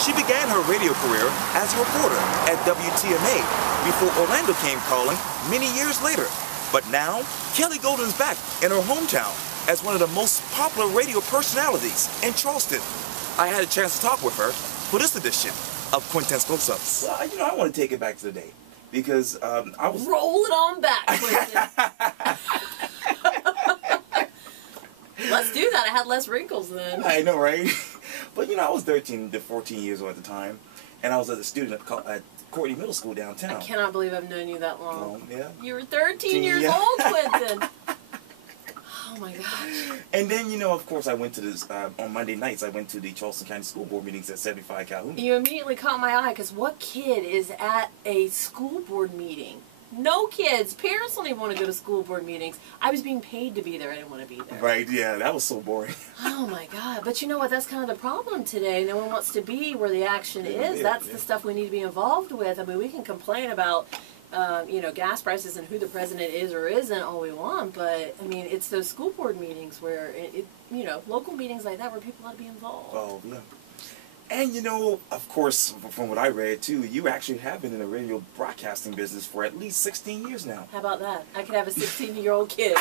She began her radio career as a reporter at WTMA before Orlando came calling many years later. But now, Kelly Golden's back in her hometown as one of the most popular radio personalities in Charleston. I had a chance to talk with her for this edition of Quintin's Close-Ups. Well, you know, I want to take it back to the day because I was... Roll it on back, Quintin. Let's do that. I had less wrinkles then. I know, right? But, you know, I was 13 to 14 years old at the time, and I was a student at Courtney Middle School downtown. I cannot believe I've known you that long. Yeah. You were 13 years old, Quintin. Oh, my gosh. And then, you know, of course, I went to this, on Monday nights, I went to the Charleston County School Board meetings at 75 Calhoun. You immediately caught my eye, because what kid is at a school board meeting? No kids. Parents don't even want to go to school board meetings. I was being paid to be there. I didn't want to be there. Right, yeah, that was so boring. Oh my God. But you know what? That's kind of the problem today. No one wants to be where the action is. That's the stuff we need to be involved with. I mean, we can complain about, you know, gas prices and who the president is or isn't all we want, but I mean, it's those school board meetings where, you know, local meetings like that where people ought to be involved. Oh, yeah. And, you know, of course, from what I read, too, you actually have been in the radio broadcasting business for at least 16 years now. How about that? I could have a 16-year-old kid.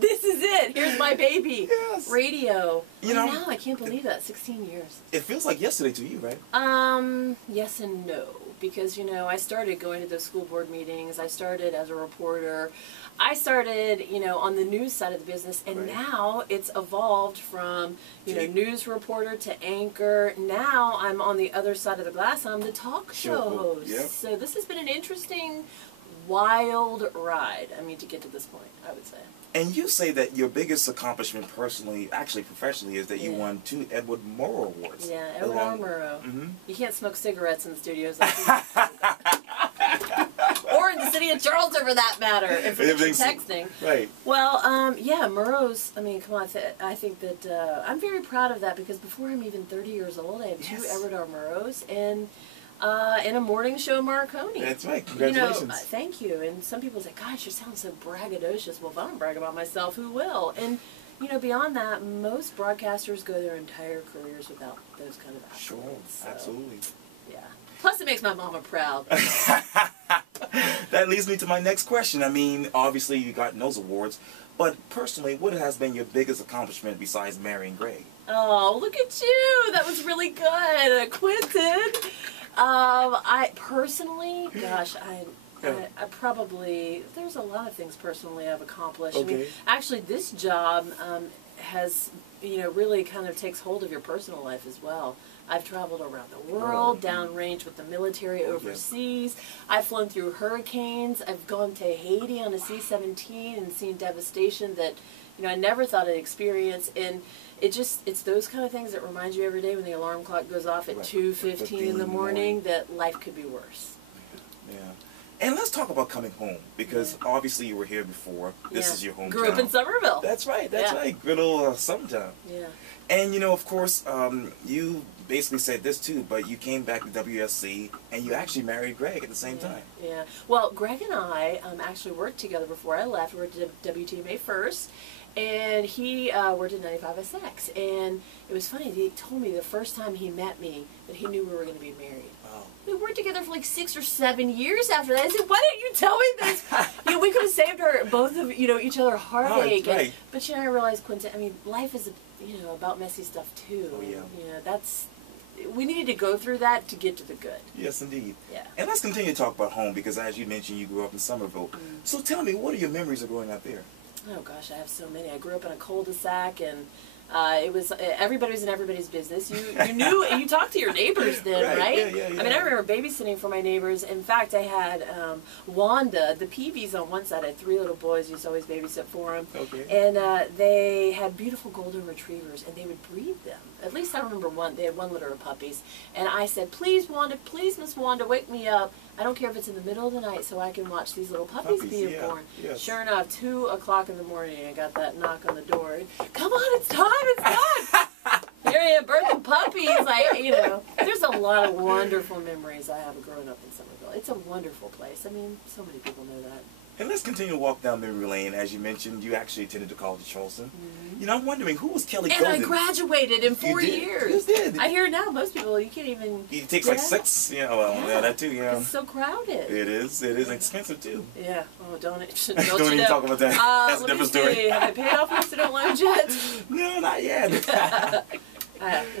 This is it. Here's my baby. Yes. Radio. You know, now I can't believe that. 16 years. It feels like yesterday to you, right? Yes and no. Because, you know, I started going to those school board meetings. I started as a reporter. I started, you know, on the news side of the business, and now it's evolved from, you know, news reporter to anchor. Now I'm on the other side of the glass. I'm the talk show host. Yep. So this has been an interesting, wild ride. I mean, to get to this point, I would say. And you say that your biggest accomplishment personally, actually professionally, is that you won 2 Edward Murrow Awards. Yeah, Edward R. Murrow. You can't smoke cigarettes in the studios. Or in the city of Charleston, for that matter, if you're texting. Right. Well, yeah, Murrow's, I mean, come on, I think that, I'm very proud of that because before I'm even 30 years old, I had 2 Edward R. Murrows and in a morning show Marconi. That's right. Congratulations. You know, thank you. And some people say, gosh, you sound so braggadocious. Well, if I don't brag about myself, who will? And, you know, beyond that, most broadcasters go their entire careers without those kind of accolades. Sure, so, absolutely. Yeah. Plus, it makes my mama proud. That leads me to my next question. I mean, obviously you got those awards, but personally, what has been your biggest accomplishment besides marrying Greg? Oh, look at you! That was really good, Quintin. I personally, gosh, I probably, there's a lot of things personally I've accomplished. Okay. I mean, actually, this job has, you know, really kind of takes hold of your personal life as well. I've traveled around the world, downrange with the military overseas. I've flown through hurricanes. I've gone to Haiti on a C-17 and seen devastation that, you know, I never thought I'd experience. And it's those kind of things that remind you every day when the alarm clock goes off at 2:15 in the morning that life could be worse. Yeah. And let's talk about coming home, because obviously you were here before. This is your hometown. Grew up in Somerville. That's right, that's right. Good old Summertown. Yeah. And, you know, of course, you basically said this too, but you came back to WSC and you actually married Greg at the same time. Yeah. Well, Greg and I actually worked together before I left. We worked at WTMA first, and he worked at 95SX. And it was funny, he told me the first time he met me that he knew we were going to be married. Wow. We worked together for like 6 or 7 years after that. I said, why didn't you tell me this? You know, we could have saved our, both of, you know, each other heartache. Right. But, you know, I realized, Quintin, I mean, life is, you know, about messy stuff too. Oh, yeah. And, you know, we needed to go through that to get to the good. Yes, indeed. Yeah. And let's continue to talk about home, because as you mentioned, you grew up in Somerville. So tell me, what are your memories of growing up there? Oh gosh, I have so many. I grew up in a cul-de-sac, and it was everybody was in everybody's business. You knew, you talked to your neighbors then, right? Yeah. I mean, I remember babysitting for my neighbors. In fact, I had Wanda, the Peavies on one side. I had 3 little boys. Used to always babysit for them. Okay. And they had beautiful golden retrievers, and they would breed them. At least I remember one. They had 1 litter of puppies, and I said, "Please, Wanda, please, Miss Wanda, wake me up. I don't care if it's in the middle of the night, so I can watch these little puppies being born." Yes. Sure enough, 2 o'clock in the morning, I got that knock on the door. Come on, it's time, it's time. Here I am, birthing puppies. You know, there's a lot of wonderful memories I have of growing up in Somerville. It's a wonderful place. I mean, so many people know that. And let's continue to walk down memory lane. As you mentioned, you actually attended the College of Charleston. You know, I'm wondering, who was Kelly Golden? And I graduated in 4 years. You did. I hear now most people, you can't even... It takes like 6. Yeah, well, yeah, that too, yeah. It's so crowded. It is. It is expensive too. Yeah. Oh, don't don't even talk about that. That's a different story. Have I paid off your student loans yet? No, not yet.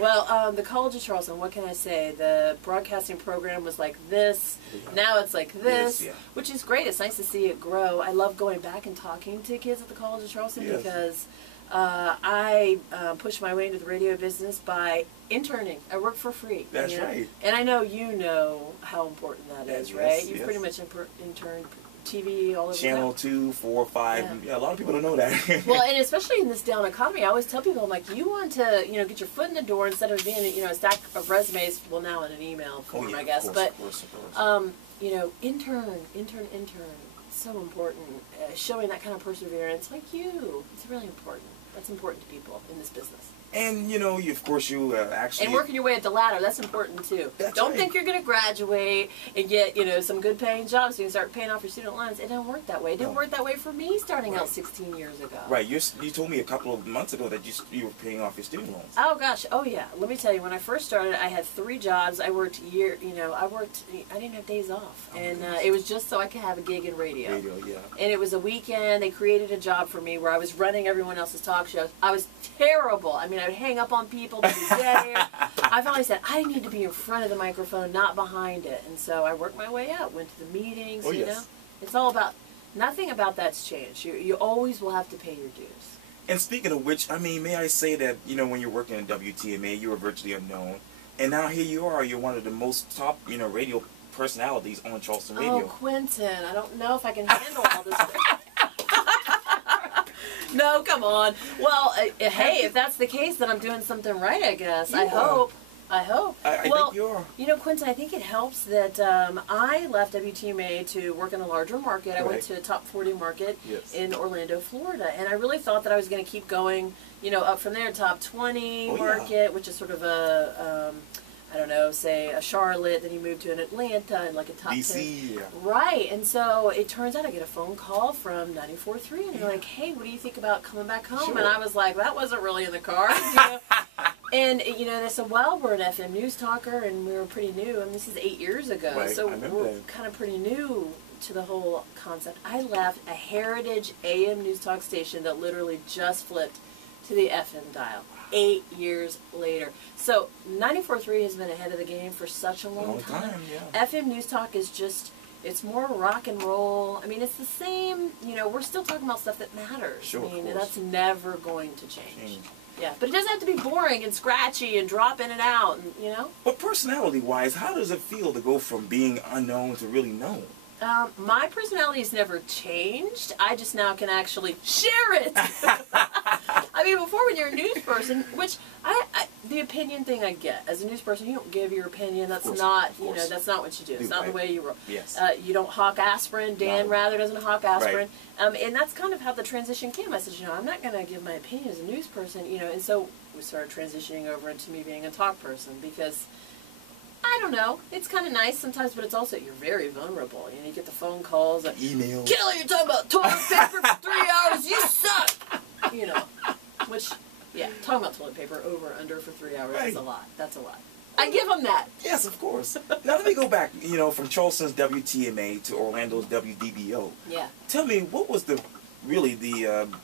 Well, the College of Charleston, what can I say? The broadcasting program was like this. Now it's like this, which is great. It's nice to see it grow. I love going back and talking to kids at the College of Charleston because I pushed my way into the radio business by interning. I work for free. That's right. And I know you know how important that is, right? You've pretty much interned TV all over Channel 2, 4, 5. Yeah, a lot of people don't know that. Well, and especially in this down economy, I always tell people, I'm like, you want to, get your foot in the door instead of being, a stack of resumes, well, now in an email form, I guess. But, intern. So important. Showing that kind of perseverance, like you, it's really important. That's important to people in this business. And, of course, you actually... And working your way up the ladder, that's important, too. Don't think you're going to graduate and get, some good paying jobs so you can start paying off your student loans. It didn't work that way. It didn't work that way for me starting out 16 years ago. Right. You told me a couple of months ago that you were paying off your student loans. Oh, gosh. Oh, yeah. Let me tell you, when I first started, I had 3 jobs. I worked I didn't have days off. And it was just so I could have a gig in radio. And it was a weekend. They created a job for me where I was running everyone else's talk shows. I was terrible. I would hang up on people to be there. I finally said, I need to be in front of the microphone, not behind it. And so I worked my way up, went to the meetings, It's all about, nothing about that's changed. You always will have to pay your dues. And speaking of which, may I say that, when you're working at WTMA, you were virtually unknown. And now here you are, you're one of the most top, radio personalities on Charleston Radio. Oh, Quintin, I don't know if I can handle all this. No, come on. Well, hey, if that's the case, then I'm doing something right, I guess. I hope. I think you are. Quintin, I think it helps that I left WTMA to work in a larger market. I went to a top 40 market in Orlando, Florida. And I really thought that I was going to keep going, up from there, top 20 market, which is sort of a... I don't know, say a Charlotte, then you move to an Atlanta and like a top 10. DC, Right, and so it turns out I get a phone call from 94.3 and they're like, hey, what do you think about coming back home? And I was like, that wasn't really in the cards, And, they said, well, we're an FM news talker and we were pretty new, and this is 8 years ago, so we're kind of pretty new to the whole concept. I left a heritage AM news talk station that literally just flipped to the FM dial. 8 years later. So 94.3 has been ahead of the game for such a long time. FM News Talk is just, it's more rock and roll. It's the same, we're still talking about stuff that matters. That's never going to change. Yeah, but it doesn't have to be boring and scratchy and drop in and out, But personality-wise, how does it feel to go from being unknown to really known? My personality has never changed. I just now can actually share it. Before when you're a news person, which the opinion thing I get. As a news person, you don't give your opinion. That's not, that's not what you do. It's not the way you roll. You don't hawk aspirin. Dan Rather doesn't hawk aspirin. And that's kind of how the transition came. I said, I'm not going to give my opinion as a news person, and so we started transitioning over into me being a talk person because I don't know. It's kind of nice sometimes, but it's also, you're very vulnerable. You get the phone calls. Emails. Kelly, you're talking about toilet paper for 3 hours. You suck. Which, talking about toilet paper over and under for 3 hours is a lot. That's a lot. I give them that. Yes, of course. Now let me go back, from Charleston's WTMA to Orlando's WDBO. Yeah. Tell me, what was the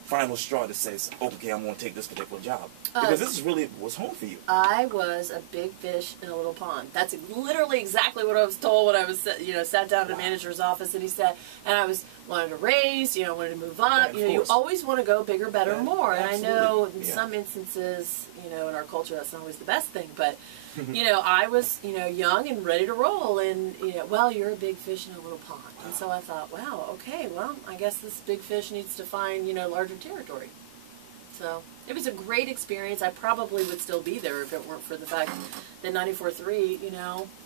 final straw that says, okay, I'm going to take this particular job? Because this is really was home for you. I was a big fish in a little pond. That's literally exactly what I was told when I was, sat down in the manager's office, and he said, and I wanted to raise, wanted to move up. You always want to go bigger, better, more. And I know in some instances, in our culture, that's not always the best thing, but I was, young and ready to roll, and, well, you're a big fish in a little pond. And so I thought, wow, okay, well, I guess this big fish needs to find, larger territory. So it was a great experience. I probably would still be there if it weren't for the fact that 94.3,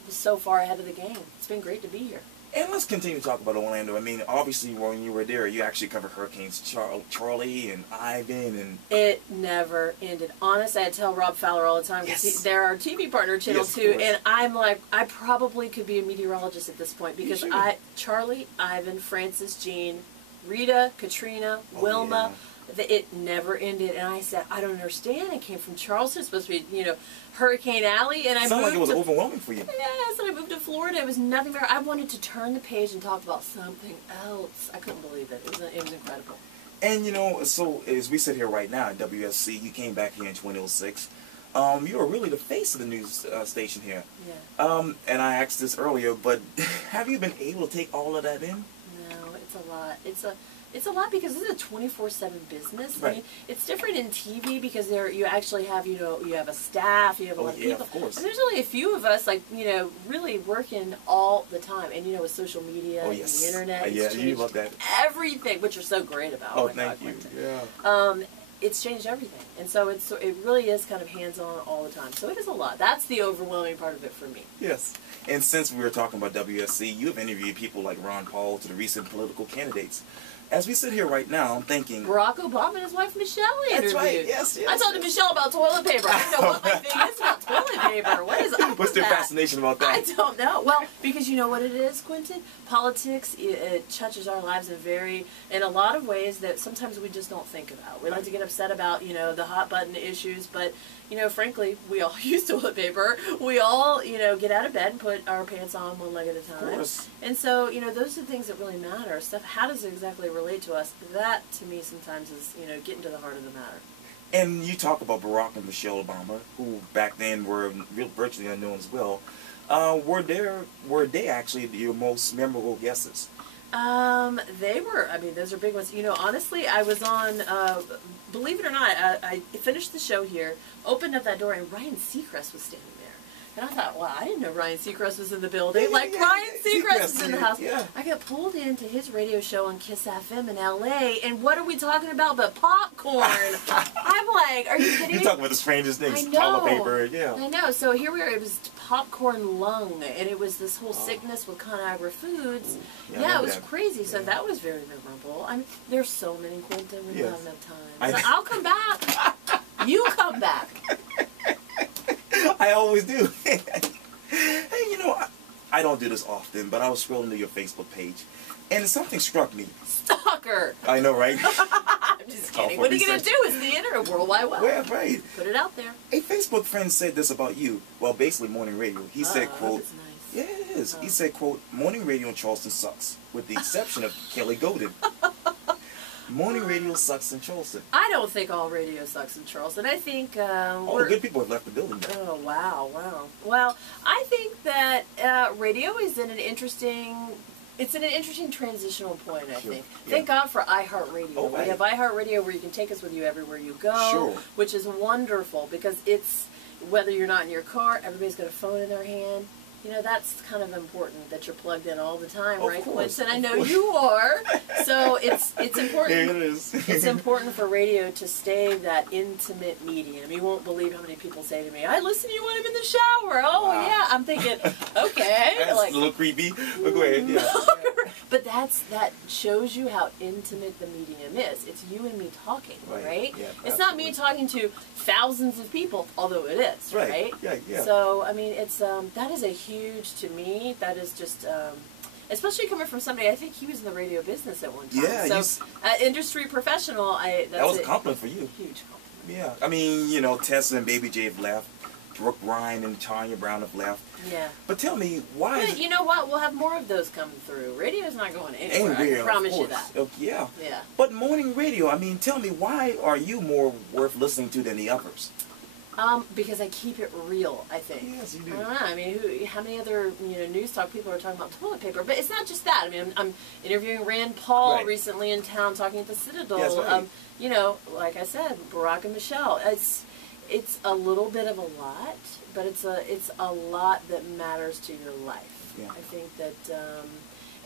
was so far ahead of the game. It's been great to be here. And let's continue to talk about Orlando. Obviously, when you were there, you actually covered Hurricanes Charlie and Ivan. And it never ended. Honestly, I tell Rob Fowler all the time, because they're our TV partner, Channel 2, and I'm like, I probably could be a meteorologist at this point, because Charlie, Ivan, Francis, Jean, Rita, Katrina, Wilma. It never ended, and I said, I don't understand. It came from Charleston. It's supposed to be, you know, Hurricane Alley, and I moved. Sounds like it was overwhelming for you. Yes, and I moved to Florida. It was nothing better. I wanted to turn the page and talk about something else. I couldn't believe it. It was incredible. And you know, so as we sit here right now at WSC, you came back here in 2006. You were really the face of the news station here. Yeah. And I asked this earlier, but have you been able to take all of that in? No, it's a lot. It's a lot because this is a 24/7 business. Right. I mean, it's different in TV because you actually have, you know, you have a staff, you have a lot of people. Of course. And there's only a few of us, like, you know, really working all the time. And, you know, with social media and the internet, it's you love that. everything, which you're so great about. Oh, thank you. Yeah. It's changed everything. And so it really is kind of hands-on all the time. So it is a lot. That's the overwhelming part of it for me. Yes. And since we were talking about WSC, you have interviewed people like Ron Paul to the recent political candidates. As we sit here right now, I'm thinking... Barack Obama and his wife Michelle interviewed. That's right, yes. I talked to Michelle about toilet paper. I don't know what my thing is about toilet paper. What is up What's with their that? fascination about that? I don't know. Well, because you know what it is, Quintin? Politics, it touches our lives in a lot of ways that sometimes we just don't think about. We like to get upset about, you know, the hot button issues, but, you know, frankly, we all use toilet paper. We all, you know, get out of bed and put our pants on one leg at a time. Of course. And so, you know, those are the things that really matter. Stuff, how does it exactly relate to us? That, to me, sometimes is, you know, getting to the heart of the matter. And you talk about Barack and Michelle Obama, who back then were virtually unknown as well. Were they actually your most memorable guesses? They were. I mean, those are big ones. You know, honestly, I was on, believe it or not, I finished the show here, opened up that door, and Ryan Seacrest was standing there. And I thought, wow, I didn't know Ryan Seacrest was in the building. Ryan Seacrest was in the house. Yeah. I got pulled into his radio show on KISS FM in LA, and what are we talking about but popcorn? I'm like, are you kidding me? You're talking about the strangest things, I know. toilet paper, yeah. I know. So here we are. It was popcorn lung, and it was this whole sickness with ConAgra Foods. Yeah, it was crazy. So that was very memorable. I mean, there's so many, Quintin. We don't have enough time. So I'll come back. You come back. I always do. Hey, you know, I don't do this often, but I was scrolling to your Facebook page, and something struck me. Stalker. I know, right? I'm just kidding. What are you going to do? It's the internet, World Wide Web. Well, right. Put it out there. A Facebook friend said this about you. Well, basically, morning radio. He said, quote, that's nice. Yeah, it is. He said, quote, morning radio in Charleston sucks, with the exception of Kelly Golden. Morning radio sucks in Charleston. I don't think all radio sucks in Charleston. I think all the good people have left the building now. Oh, wow. Well, I think that radio is in an interesting... It's in an interesting transitional point, I think. Yeah. Thank God for iHeartRadio. Oh, right. We have iHeartRadio where you can take us with you everywhere you go, which is wonderful because it's, whether you're not in your car, everybody's got a phone in their hand. You know, that's kind of important that you're plugged in all the time, right, Quintin? I know you are. So it's important. Here it is. It's important for radio to stay that intimate medium. You won't believe how many people say to me, I listen to you when I'm in the shower. Oh, yeah. I'm thinking, okay. That's like, a little creepy. But go ahead, yeah. But that shows you how intimate the medium is. It's you and me talking, right? Yeah, it's not me talking to thousands of people, although it is, right? Yeah. So, I mean, it's that is a huge, to me, that is just, especially coming from somebody, I think he was in the radio business at one time. Yeah. So, industry professional, that was a compliment for you. Huge compliment. Yeah. I mean, you know, Tessa and Baby J have left. Brooke Ryan and Tanya Brown have left. Yeah. But tell me, why But you know what? We'll have more of those coming through. Radio's not going anywhere. I can promise you that. Yeah. Yeah. But morning radio, I mean, tell me, why are you more worth listening to than the others? Because I keep it real, I think. Yes, you do. I don't know. I mean, how many other news talk people are talking about toilet paper? But it's not just that. I mean, I'm interviewing Rand Paul recently in town, talking at the Citadel. Yes, right. You know, like I said, Barack and Michelle. It's a little bit of a lot, but it's a lot that matters to your life. Yeah. I think that,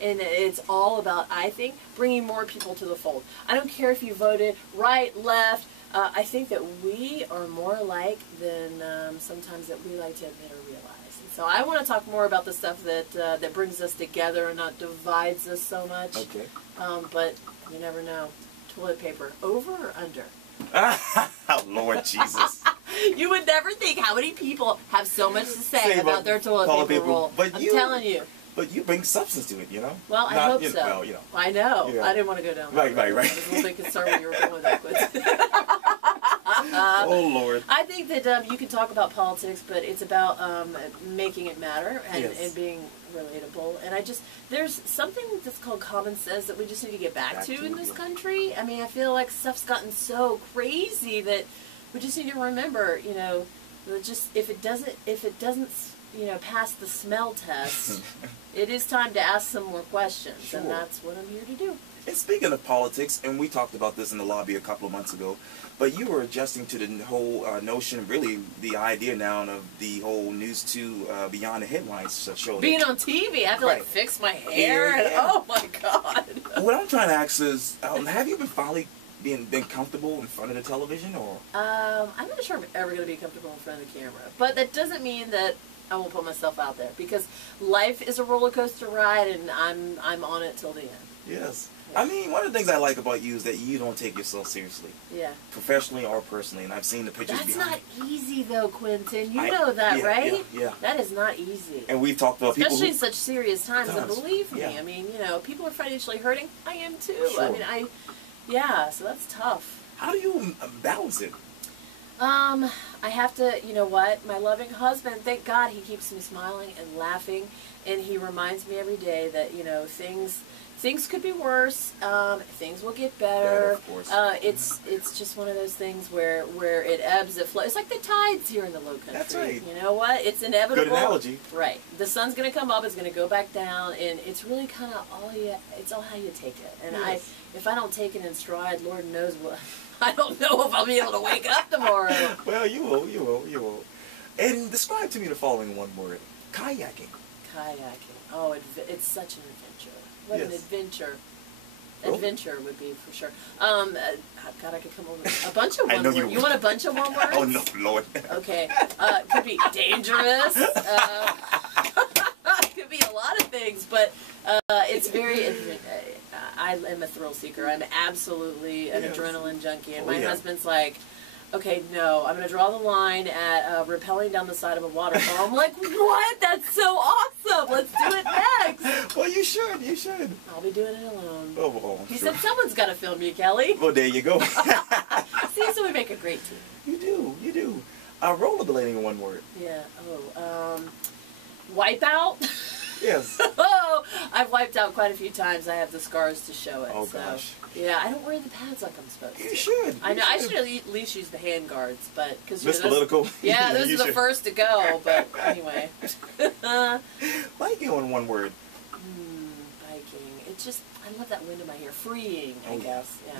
and it's all about, I think, bringing more people to the fold. I don't care if you voted right, left. I think that we are more alike than sometimes that we like to admit or realize. And so I want to talk more about the stuff that brings us together and not divides us so much. Okay. But you never know. Toilet paper, over or under? Oh, Lord Jesus. You would never think how many people have so much to say about their toilet paper roll. But I'm telling you. but you bring substance to it, you know? Well, I hope so. Well, you know. I know. Yeah. I didn't want to go down Right. I was a little bit concerned when you were going backwards. Oh, Lord. I think that you can talk about politics, but it's about making it matter and, Yes. and being relatable. And there's something that's called common sense that we just need to get back to in this country. I mean, I feel like stuff's gotten so crazy that we just need to remember, you know, just if it doesn't, you know, pass the smell test, it is time to ask some more questions, Sure. and that's what I'm here to do. And speaking of politics, and we talked about this in the lobby a couple of months ago, but you were adjusting to the whole notion, really the idea now of the whole News 2 Beyond the Headlines show. Being on TV, I have to like fix my hair, and oh my god. What I'm trying to ask is, have you finally been comfortable in front of the television, or? I'm not sure I'm ever going to be comfortable in front of the camera, but that doesn't mean that I won't put myself out there, because life is a roller coaster ride, and I'm on it till the end. Yes. I mean, one of the things I like about you is that you don't take yourself seriously. Yeah. Professionally or personally, and I've seen the pictures That's behind. not easy, though, Quintin. You know that, right? Yeah. That is not easy. And we've talked about especially people in such serious times. And believe me, Yeah. I mean, you know, people are financially hurting. I am too. Sure. I mean, yeah. So that's tough. How do you balance it? I have to, you know what, my loving husband, thank God he keeps me smiling and laughing, and he reminds me every day that, you know, things could be worse, things will get better. Of course. It's just one of those things where it ebbs, it flows. It's like the tides here in the low country. That's right. You know what? It's inevitable. Good analogy. Right. The sun's going to come up, it's going to go back down, and it's really kind of it's all how you take it. And Yes. if I don't take it in stride, Lord knows what. I don't know if I'll be able to wake up tomorrow. Well, you will. And describe to me the following one word: kayaking. Kayaking. Oh, it's such an adventure. What an Yes. adventure. Well, Adventure would be for sure. God, I could come up with a bunch of I one know words. you You would. want a bunch of one words? Oh no, Lord. Okay. Could be dangerous. Could be a lot of things, but it's very. I am a thrill seeker. I'm absolutely an adrenaline junkie, and my husband's like, okay, no, I'm going to draw the line at rappelling down the side of a waterfall. I'm like, what? That's so awesome. Let's do it next. Well, you should. I'll be doing it alone. Oh, He sure. said, someone's got to film you, Kelly. Well, there you go. See, so we make a great team. You do. Rollerblading in one word. Yeah. Wipeout. Yes. Oh, I've wiped out quite a few times. I have the scars to show it. Oh, so. gosh. Yeah, I don't wear the pads like I'm supposed to. You should. I know. I should at least use the hand guards, but because Miss Political. Yeah, those You are the should. first to go. But anyway. Biking in one word. Biking. It's just I love that wind in my hair. Freeing, I guess. Yeah.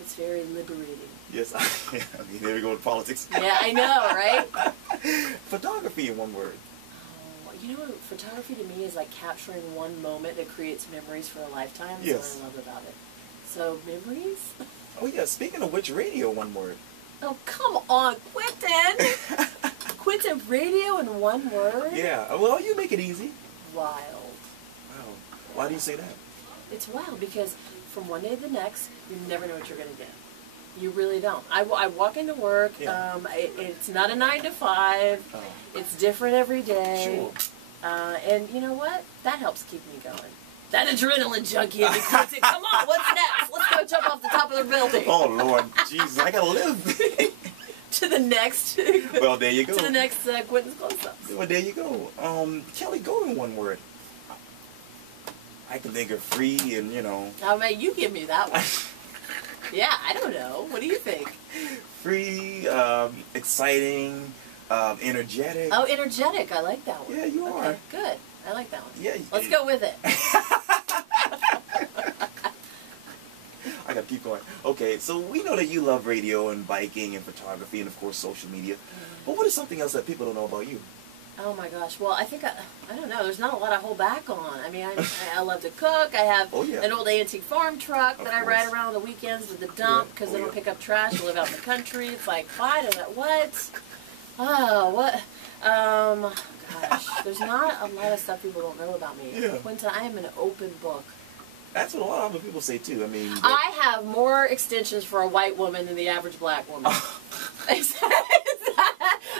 It's very liberating. Yes. I mean, there we go with politics. Yeah, I know, right? Photography in one word. You know, photography to me is like capturing one moment that creates memories for a lifetime. That's Yes. what I love about it. So, memories? Oh yeah. Speaking of which, radio one word. Oh, come on, Quintin! Quintin, radio in one word? Yeah. Well, you make it easy. Wild. Wow. Why do you say that? It's wild because from one day to the next, you never know what you're going to get. You really don't. I walk into work. Yeah. It's not a 9 to 5. Oh. It's different every day. Sure. And you know what? That helps keep me going. That adrenaline junkie in me. Come on, what's next? Let's go jump off the top of the building. Oh Lord, Jesus, I gotta live. To the next. Well, there you go. To the next Quintin's close-ups. Well, there you go. Kelly, go in one word. I can think of free and, you know. Oh, man, you give me that one. Yeah, I don't know. What do you think? Free, exciting, energetic. Oh, energetic. I like that one. Yeah, you are. Okay, good. I like that one. Yeah. Let's go with it. I gotta keep going. Okay, so we know that you love radio and biking and photography and, of course, social media. But what is something else that people don't know about you? Oh my gosh. Well, I think I don't know. There's not a lot I hold back on. I mean, I love to cook. I have an old antique farm truck that I ride around on the weekends with the dump because they don't pick up trash. I live out in the country. It's like, why does that? What? Oh, what? Gosh. There's not a lot of stuff people don't know about me. Yeah. Quintin, I am an open book. That's what a lot of other people say too. I mean, I have more extensions for a white woman than the average black woman.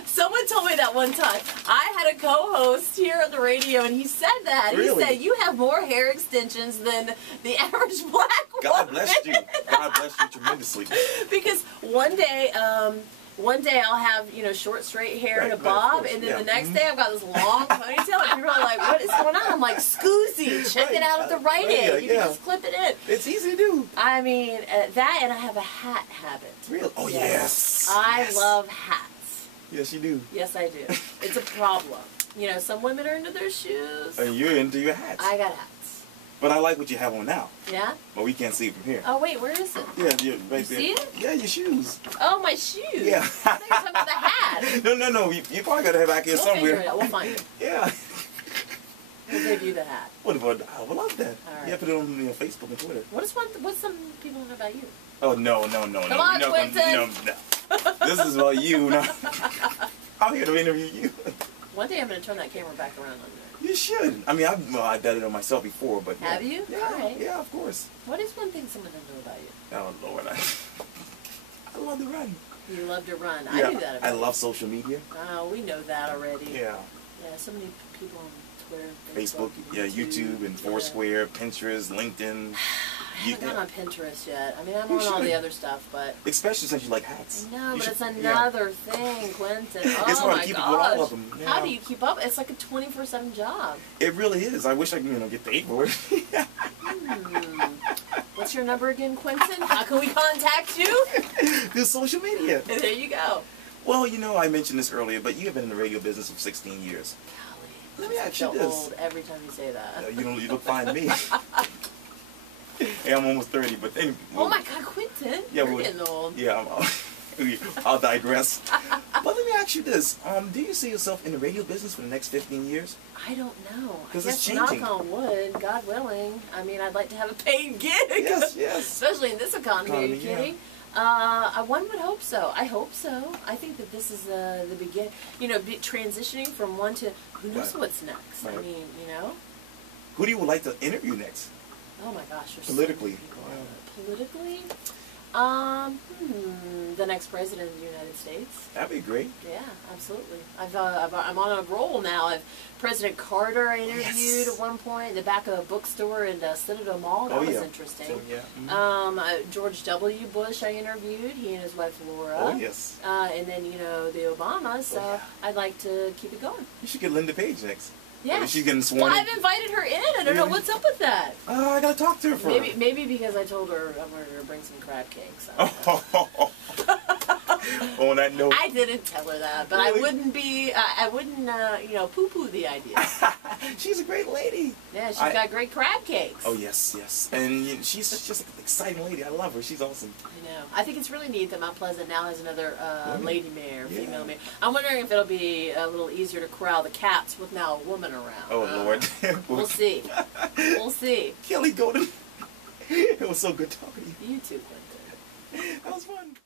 Someone told me that that one time. I had a co-host here on the radio, and he said that. Really? He said, you have more hair extensions than the average black woman. God bless you. God bless you tremendously. Because one day I'll have, you know, short straight hair and a bob, and then the next day I've got this long ponytail, and people are like, what is going on? I'm like, Scoozy, check it out at the Rite Aid. You can just clip it in. It's easy to do. I mean, that, and I have a hat habit. Really? Oh, yes. I love hats. Yes, you do. Yes, I do. It's a problem. You know, some women are into their shoes. And you're into your hats. I got hats. But I like what you have on now. Yeah? But we can't see it from here. Oh, wait, where is it? Yeah, right you there. See it? Yeah, your shoes. Oh, my shoes. Yeah. I thought you were talking about the hat. No. You probably got to have it back here somewhere. We'll figure it out. We'll find it. Yeah. We'll give you the hat. What about, I would love that. All right. Yeah, put it on Facebook and Twitter. What's some people know about you? Oh, no. Come on, Quintin. No. This is about you. No. I'm here to interview you. One day I'm going to turn that camera back around on there. You should. I mean, I've done it on myself before, but... Have you? Yeah, All right. yeah, of course. What is one thing someone doesn't know about you? Oh, Lord. I love to run. You love to run. Yeah, I knew that about I love social media. Oh, we know that already. Yeah. Yeah, so many people on Twitter, Facebook, YouTube and Foursquare, Pinterest, LinkedIn. I haven't gotten on Pinterest yet. I mean, I'm on all the other stuff, but... Especially since you like hats. No, but it's another thing, Quintin. Oh, it's hard my to keep up with all of gosh. them. Yeah. How do you keep up? It's like a 24/7 job. It really is. I wish I could, get paid for it. What's your number again, Quintin? How can we contact you? Through social media. And there you go. Well, I mentioned this earlier, but you have been in the radio business for 16 years. Golly. Let me ask you so this. old every time you say that. You look fine to me. Hey, I'm almost 30, but then... Oh my God, Quintin. Yeah, you're getting old. Yeah, I'll digress. But let me ask you this. Do you see yourself in the radio business for the next 15 years? I don't know. I Because guess it's changing. knock on wood, God willing. I mean, I'd like to have a paid gig. Yes. Especially in this economy. Are you kidding? Yeah. One would hope so. I hope so. I think that this is the beginning. Transitioning from one to who knows what's next. Right. I mean, Who do you would like to interview next? Oh my gosh, there's Politically. So many people. Politically? The next president of the United States. That'd be great. Yeah, absolutely. I'm on a roll now. President Carter I interviewed at one point in the back of a bookstore in Citadel Mall. That was interesting. So, yeah. George W. Bush I interviewed. He and his wife Laura. Oh, yes. And then, the Obamas. So I'd like to keep it going. You should get Linda Page next. Yeah. She's getting sworn. Well, I've invited her in. I don't know what's up with that. I gotta talk to her first. Maybe because I told her I wanted her to bring some crab cakes. On that note, I didn't tell her that, but really? I wouldn't poo-poo the idea. She's a great lady. Yeah, she's got great crab cakes. Oh yes, and she's just an exciting lady. I love her. She's awesome. I know. I think it's really neat that Mount Pleasant now has another lady mayor, female mayor. I'm wondering if it'll be a little easier to corral the cats with now a woman around. Oh Lord. We'll see. We'll see. Kelly Golden. It was so good talking to you. You too, Quintin. That was fun.